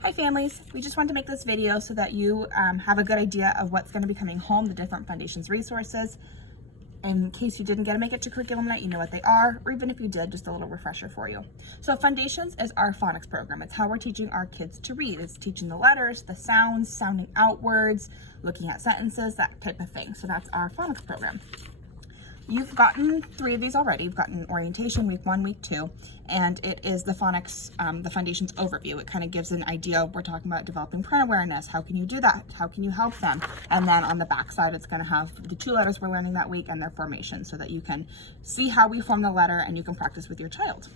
Hi families, we just wanted to make this video so that you have a good idea of what's going to be coming home, the different Foundations resources. In case you didn't get to make it to curriculum night, you know what they are, or even if you did, just a little refresher for you. So Foundations is our phonics program. It's how we're teaching our kids to read. It's teaching the letters, the sounds, sounding out words, looking at sentences, that type of thing. So that's our phonics program. You've gotten 3 of these already. You've gotten orientation, week 1, week 2, and it is the phonics, the Foundations overview. It kind of gives an idea. We're talking about developing print awareness. How can you do that? How can you help them? And then on the back side, it's going to have the 2 letters we're learning that week and their formation so that you can see how we form the letter and you can practice with your child.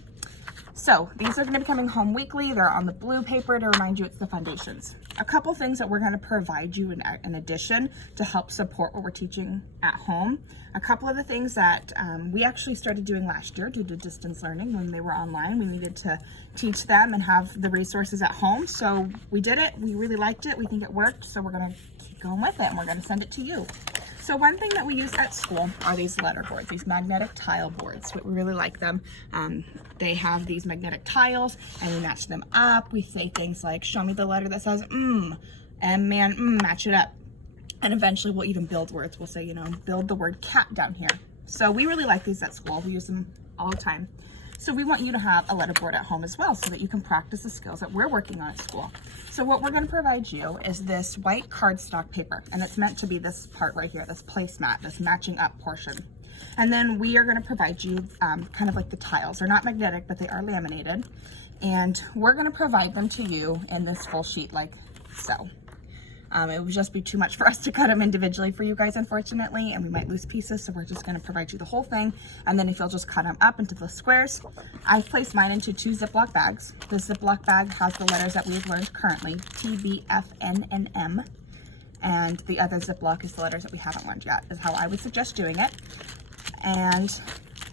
So these are going to be coming home weekly. They're on the blue paper to remind you it's the Foundations. A couple things that we're going to provide you in addition to help support what we're teaching at home. A couple of the things that we actually started doing last year due to distance learning when they were online. We needed to teach them and have the resources at home. So we did it. We really liked it. We think it worked. So we're going to keep going with it and we're going to send it to you. So one thing that we use at school are these letterboards, these magnetic tile boards. We really like them. They have these magnetic tiles and we match them up. We say things like, show me the letter that says and man, match it up. And eventually we'll even build words. We'll say, build the word cat down here. So we really like these at school. We use them all the time. So we want you to have a letterboard at home as well so that you can practice the skills that we're working on at school. So what we're going to provide you is this white cardstock paper, and it's meant to be this part right here, this placemat, this matching up portion. And then we are going to provide you kind of like the tiles. They're not magnetic, but they are laminated. And we're going to provide them to you in this full sheet like so. It would just be too much for us to cut them individually for you guys, unfortunately, and we might lose pieces, so we're just going to provide you the whole thing. And then if you'll just cut them up into the squares. I've placed mine into 2 Ziploc bags. The Ziploc bag has the letters that we've learned currently, T, B, F, N, and M. And the other Ziploc is the letters that we haven't learned yet, is how I would suggest doing it. And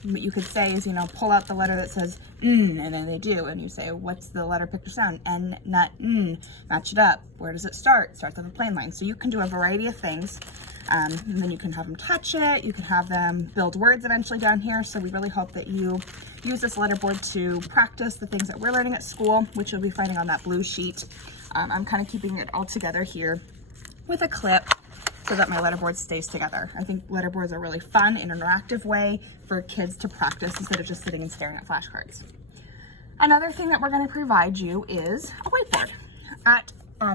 what you could say is, pull out the letter that says and then they do, and you say, what's the letter picture sound? N, not match it up. Where does it start? It starts on the plain line. So you can do a variety of things, and then you can have them touch it. You can have them build words eventually down here. So we really hope that you use this letterboard to practice the things that we're learning at school, which you'll be finding on that blue sheet. I'm kind of keeping it all together here with a clip so that my letterboard stays together. I think letterboards are a really fun, interactive way for kids to practice instead of just sitting and staring at flashcards. Another thing that we're going to provide you is a whiteboard. At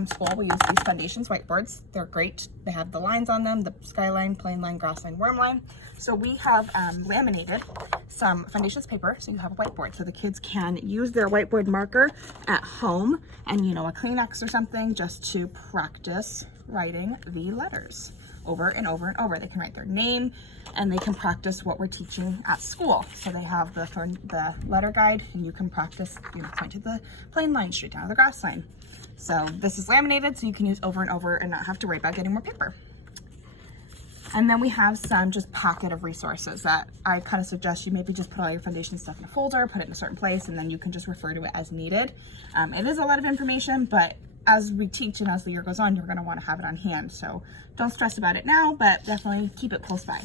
school, we use these Foundations whiteboards. They're great. They have the lines on them, the skyline, plain line, grass line, worm line. So we have laminated some Foundations paper so you have a whiteboard so the kids can use their whiteboard marker at home and a Kleenex or something just to practice writing the letters over and over and over. They can write their name and they can practice what we're teaching at school. So they have the letter guide and you can practice, point to the plain line, straight down to the grass line. So this is laminated so you can use over and over and not have to worry about getting more paper. And then we have some just pocket of resources that I kind of suggest you maybe just put all your Foundation stuff in a folder, put it in a certain place, and then you can just refer to it as needed. It is a lot of information, but as we teach and as the year goes on, you're going to want to have it on hand. So don't stress about it now, but definitely keep it close by.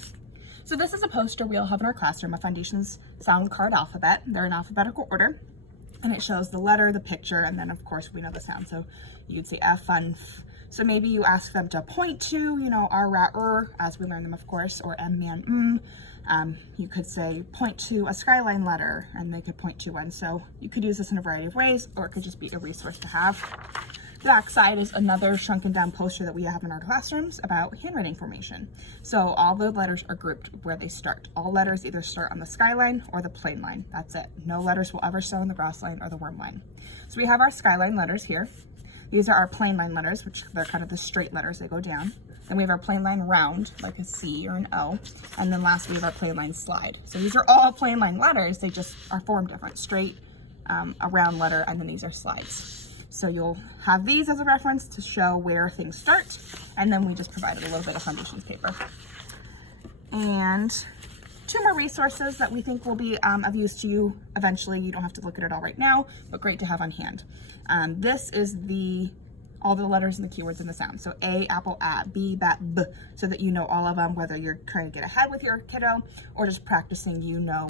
So this is a poster we'll have in our classroom, a Foundations sound card alphabet. They're in alphabetical order, and it shows the letter, the picture, and then of course we know the sound. So you'd say F, N, F. So maybe you ask them to point to, R, Ra, as we learn them, of course, or M, man, you could say point to a skyline letter, and they could point to one. So you could use this in a variety of ways, or it could just be a resource to have. The back side is another shrunken down poster that we have in our classrooms about handwriting formation. So all the letters are grouped where they start. All letters either start on the skyline or the plain line. That's it. No letters will ever start on the grass line or the worm line. So we have our skyline letters here. These are our plain line letters, which they're kind of the straight letters that go down. Then we have our plain line round, like a C or an O. And then last we have our plain line slide. So these are all plain line letters. They just are formed different. Straight, a round letter, and then these are slides. So you'll have these as a reference to show where things start. And then we just provided a little bit of Foundations paper. And 2 more resources that we think will be of use to you eventually. You don't have to look at it all right now, but great to have on hand. This is all the letters and the keywords and the sounds. So A, apple, A, B, bat, B, so that you know all of them, whether you're trying to get ahead with your kiddo or just practicing,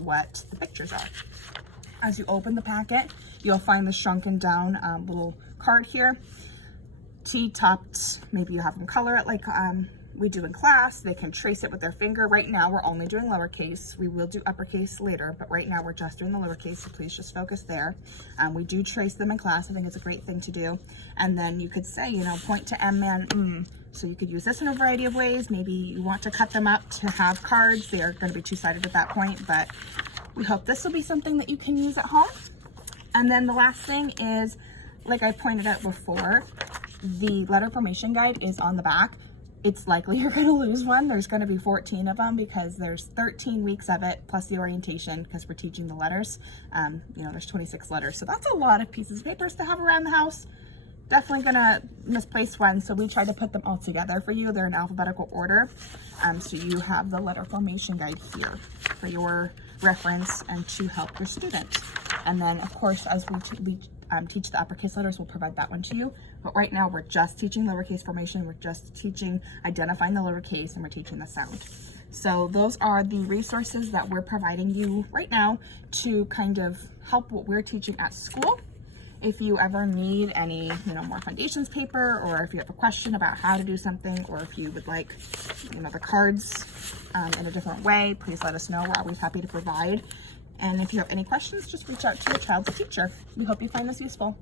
what the pictures are. As you open the packet, you'll find the shrunken down little card here. T-topped, maybe you have them color it like we do in class. They can trace it with their finger. Right now, we're only doing lowercase. We will do uppercase later, but right now we're just doing the lowercase, so please just focus there. We do trace them in class. I think it's a great thing to do. And then you could say, you know, point to M, man, So you could use this in a variety of ways. Maybe you want to cut them up to have cards. They are going to be two-sided at that point, but we hope this will be something that you can use at home. And then the last thing is, like I pointed out before, the letter formation guide is on the back. It's likely you're going to lose one. There's going to be 14 of them because there's 13 weeks of it plus the orientation because we're teaching the letters. You know, there's 26 letters. So that's a lot of pieces of papers to have around the house. Definitely going to misplace one. So we try to put them all together for you. They're in alphabetical order. So you have the letter formation guide here for your reference and to help your student. And then of course, as we teach the uppercase letters, we'll provide that one to you. But right now we're just teaching lowercase formation. We're just teaching identifying the lowercase, and we're teaching the sound. So those are the resources that we're providing you right now to kind of help what we're teaching at school. If you ever need any, you know, more foundations paper, or if you have a question about how to do something, or if you would like, you know, the cards in a different way, please let us know. We're always happy to provide. And if you have any questions, just reach out to your child's teacher. We hope you find this useful.